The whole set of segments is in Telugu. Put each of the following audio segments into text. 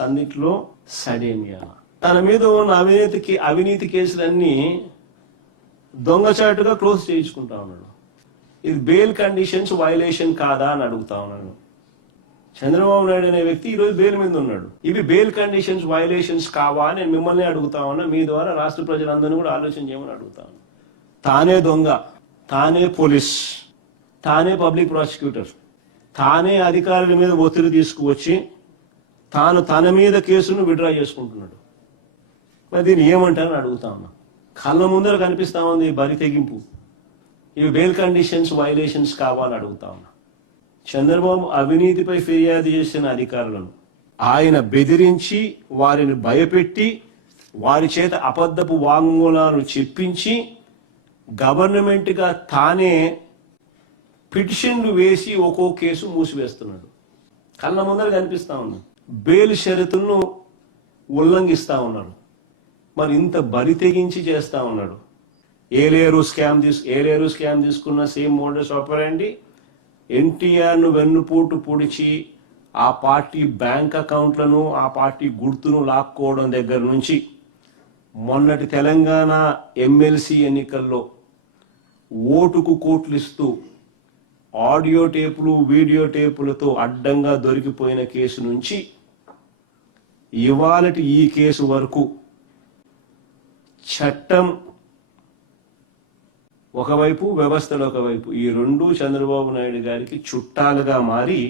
సన్నిట్లో సడేమియా. తన మీద ఉన్న అవినీతి కేసులన్నీ దొంగచాటుగా క్లోజ్ చేయించుకుంటా ఉన్నాడు. ఇది బెయిల్ కండిషన్స్ వైలేషన్ కాదా అని అడుగుతా ఉన్నాను. చంద్రబాబు నాయుడు అనే వ్యక్తి ఈరోజు బెయిల్ మీద ఉన్నాడు. ఇవి బెయిల్ కండిషన్స్ వైలేషన్స్ కావా అని నేను మిమ్మల్ని అడుగుతా ఉన్నా. మీ ద్వారా రాష్ట్ర ప్రజలందరినీ కూడా ఆలోచన చేయమని అడుగుతా ఉన్నా. తానే దొంగ, తానే పోలీస్, తానే పబ్లిక్ ప్రాసిక్యూటర్, తానే అధికారుల మీద ఒత్తిడి తీసుకువచ్చి తాను తన మీద కేసును విడ్రా చేసుకుంటున్నాడు. మరి దీన్ని ఏమంటారని అడుగుతా ఉన్నా. కళ్ళ ముందర కనిపిస్తా ఉంది బరి తెగింపు. ఇవి బెయిల్ కండిషన్స్ వైలేషన్స్ కావాలని అడుగుతా ఉన్నా. చంద్రబాబు అవినీతిపై ఫిర్యాదు చేసిన అధికారులను ఆయన బెదిరించి, వారిని భయపెట్టి, వారి చేత అబద్ధపు వాంగ్మూలాలు చెప్పించి గవర్నమెంట్గా తానే పిటిషన్లు వేసి ఒక్కో కేసు మూసివేస్తున్నాడు. కళ్ళ ముందర కనిపిస్తా ఉన్నా. బెయిల్ షరతులను ఉల్లంఘిస్తా ఉన్నారు. మరి ఇంత బరి తెగించి చేస్తా ఉన్నాడు. ఏలేరు స్కామ్ తీసుకున్న సేమ్ మోడస్ ఆపరెండి. ఎన్టీఆర్ను వెన్నుపోటు పొడిచి ఆ పార్టీ బ్యాంక్ అకౌంట్లను, ఆ పార్టీ గుర్తును లాక్కోవడం దగ్గర నుంచి మొన్నటి తెలంగాణ ఎమ్మెల్సీ ఎన్నికల్లో ఓటుకు కోట్లు ఇస్తూ ఆడియో టేపులు, వీడియో టేపులతో అడ్డంగా దొరికిపోయిన కేసు నుంచి ఇవాళటి ఈ కేసు వరకు చట్టం ఒకవైపు, వ్యవస్థలు ఒకవైపు, ఈ రెండు చంద్రబాబు నాయుడు గారికి చుట్టాలుగా మారి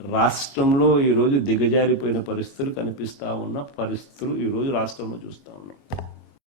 రాష్ట్రంలో ఈరోజు దిగజారిపోయిన పరిస్థితులు కనిపిస్తా ఉన్న పరిస్థితులు ఈరోజు రాష్ట్రంలో చూస్తా ఉన్నాం.